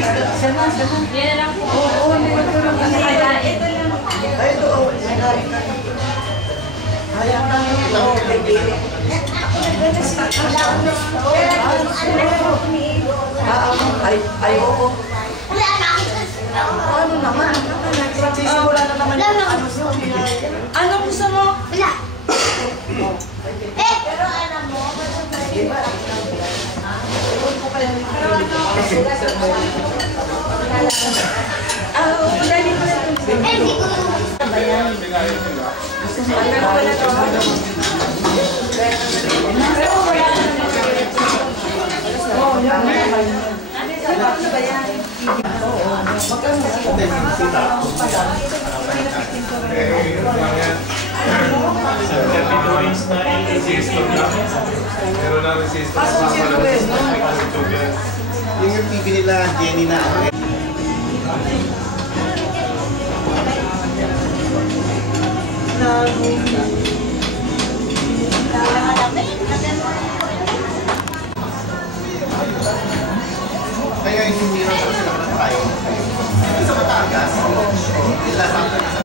Yan lang po. Oo, hindi ko lang kasi kaya ito lang. Ay, ito. Hayang lang ito. Ayoko. Ano naman? Nagsisimula na naman yung ano sa ano gusto mo? Wala. Pero alam mo, yung TV nila, Jenny na kaya yung hindi na sila tayo. Sa Batangas,